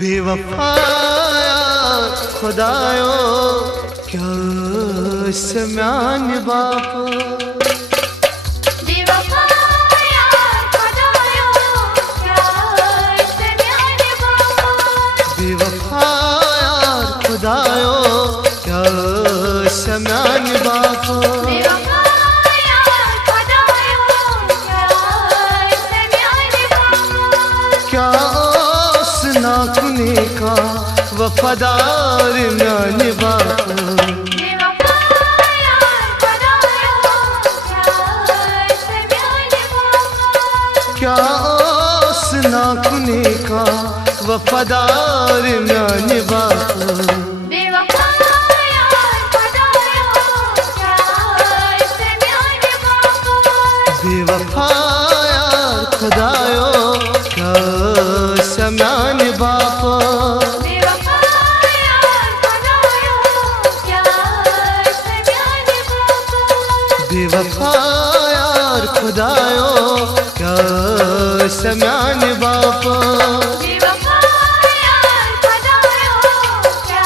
बेवफाया खुदायो क्या सम्यान बाप बेवफाया खुदायो क्या सम्यान बाप बेवफाया खुदायो क्या सम्यान बाप बेवफाया खुदायो क्या सम्यान बाप क्या ओस नाखुने का वफादार म्यान बाप बेवफाया खुदायो क्या सम्यान बाप क्या ओस नाखुने का वफादार म्यान बाप बेवफाया खुदायो क्या सम्यान बाप बेवफाया खुदायो क्या सम्यान बाप बेवफाया खुदायो क्या सम्यान बाप बेवफाया खुदायो क्या सम्यान बाप बेवफाया खुदायो क्या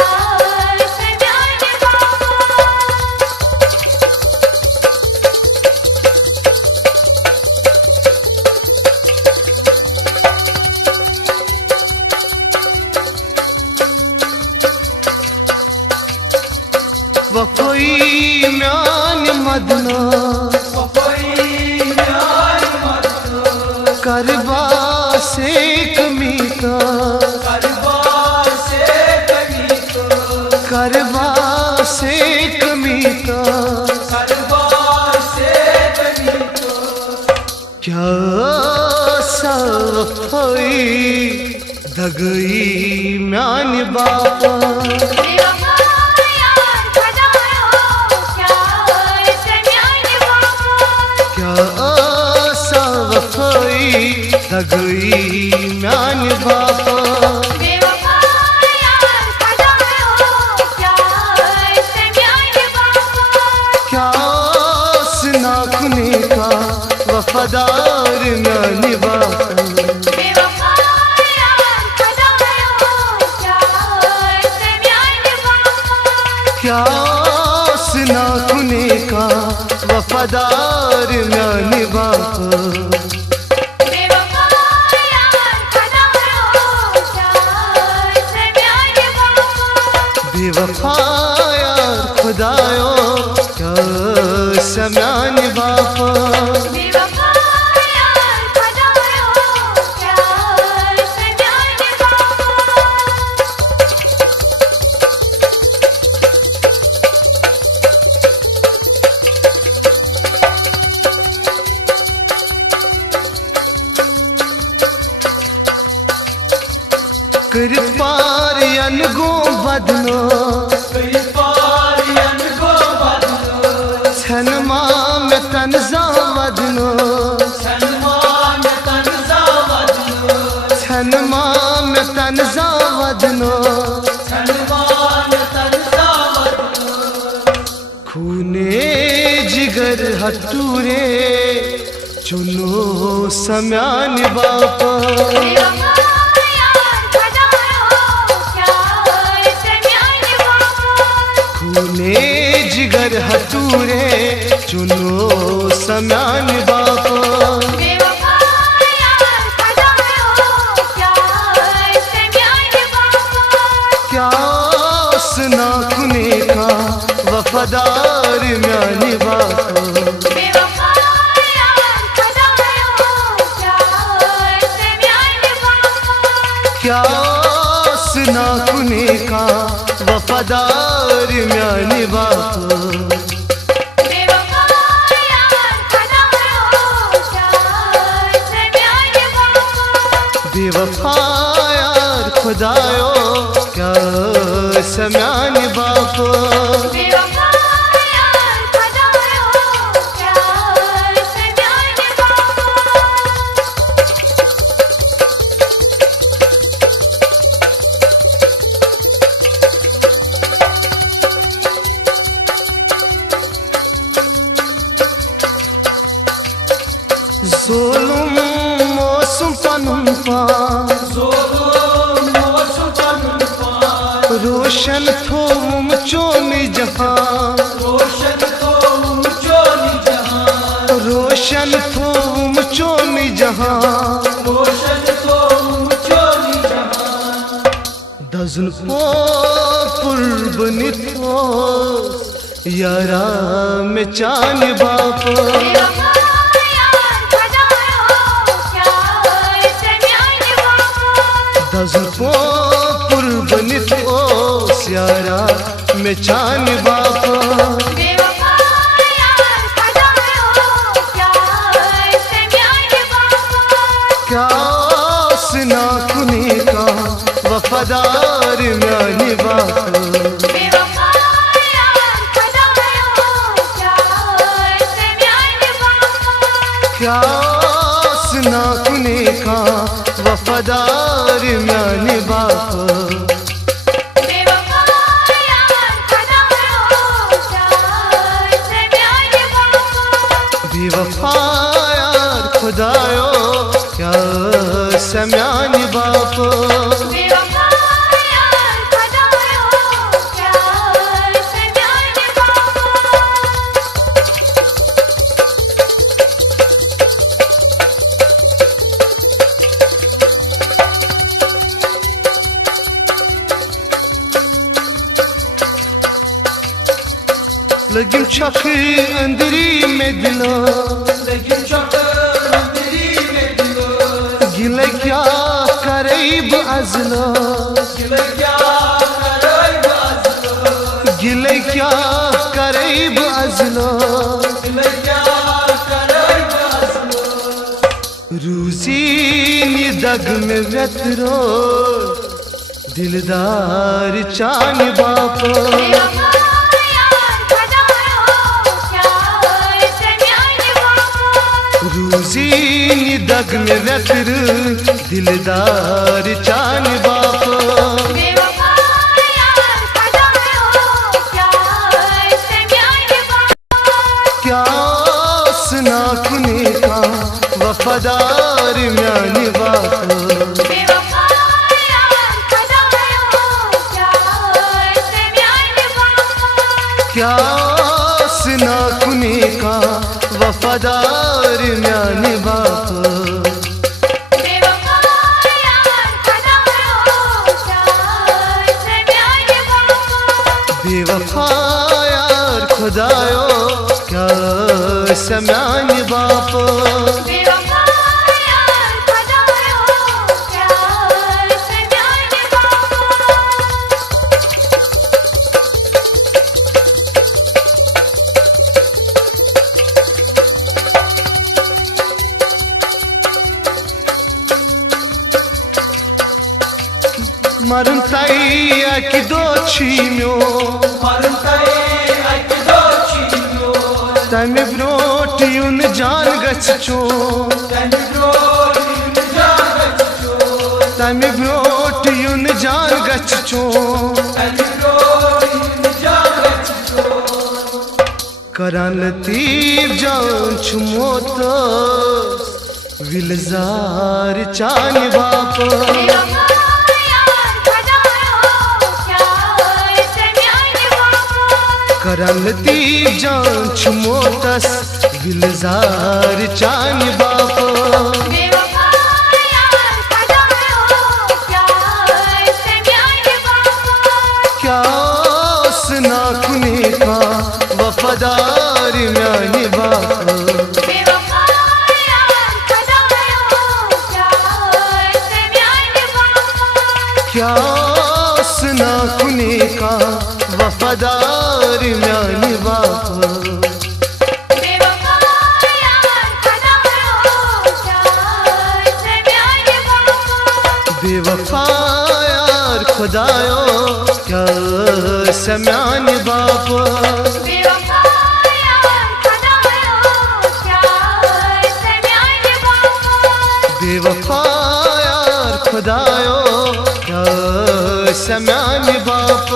सम्यान बाप वफोई म्यान मदना करबा से कमीता करबा से कमीता क्या सफाई दगई म्यान बापा बेवफाया खुदायो क्या सम्यान बाप क्या सफाई दगई म्यान बापा बेवफाया खुदायो क्या सम्यान बाप क्या नाखुने का वफादार म्यान बापा बेवफाया खुदायो क्या सम्यान बाप क्या नाखुने का वफादार म्यान बापा बेवफाया खुदायो क्या सम्यान बाप बेवफाया खुदायो क्या सम्यान बापा बेवफाया खुदायो क्या सम्यान बाप कृपार अनगो बदनो छन में तनजा वदनो छन में तनजा वदनो खूने जिगर हटूरे चुनो सम्यान बापा बेवफाया खुदायो क्या सम्यान बाप खूने जिगर हटूरे चुनो सम्यान बापा बेवफाया खुदायो क्या सम्यान बाप क्या नाखुने का वफादार म्यान बापा बेवफाया खुदायो क्या सम्यान बाप क्या नाखुने का वफादार म्यान बापा बेवफाया खुदायो क्या सम्यान बाप बेवफाया खुदायो क्या सम्यान बापा बेवफाया खुदायो क्या सम्यान बाप Zulüm olsun tanımpa, Zulüm olsun रोशन थोम चोनी जहां, रोशन थोम चोनी जहां, रोशन थोम चोनी जहां, रोशन थोम चोनी जहां। दजुल पो पुरबनी थो यारा में चान बाप बेवफा यार खदायो क्या सम्यान बापो दजुल पो पुरबनी थो यारा में चान बाप बेवफा यार खदायो क्या सम्यान बापो क्या सुना कुनी का वफादार म्यानी बाप बेवफा यार खदायो क्या सम्यान बापो क्या सुना कुनी का वफादार म्यानी बाप बेवफा यार खदायो क्या सम्यान बापो बेवफा यार खुदायो क्या सम्यानी बाप बेवफा यार खदायो क्या सम्यान बापो लगिम छक अंदरी में दिलो लेकिन चक्कर तेरी में दिलो, गिले क्या करीब अजलो गिले क्या करे बाजलो, गिले क्या करीब अजलो गिले क्या करे बाजलो। रूसी निदग में व्यतरो दिलदार चान बाप बेवफा यार खदायो क्या सम्यान बापो रूसी निदग में व्यतर दिलदार चान बाप बेवफा यार खदायो क्या सम्यान बापो क्या सुना कुनी का वफादार म्यानी बाप बेवफा यार खदायो क्या सम्यान बापो क्या सुना कुनी का वफादार म्यानी बाप बेवफा यार खदायो क्या सम्यान बापो बेवफा यार खुदायो क्या सम्यानी बाप बेवफा यार खदायो क्या सम्यान बापो मरन ताई की दो छीम्यो मरते एक दो चीजो, तमे ब्रोट यून जान गच्छो तंदूर जागचो, तमे ब्रोट यून जान गच्छो तंदूर जागचो। करान तीर जान छुमोत विलजार चान बाप बेवफा यार खदायो क्या सम्यान बापो करान तीर जान छुमोतस विलजार चान बाप बेवफा यार खदायो क्या सम्यान बापो क्या सुना कुनी का वफादार म्यानी बाप बेवफा यार खदायो क्या सम्यान बापो क्या सुना कुनी का वफादार म्यानी बाप बेवफा यार खदायो क्या सम्यान बापो बेवफा यार खुदायो क्या सम्यान बाप बेवफा यार खदायो क्या सम्यान बापो बेवफा यार खुदायो क्या सम्यान बाप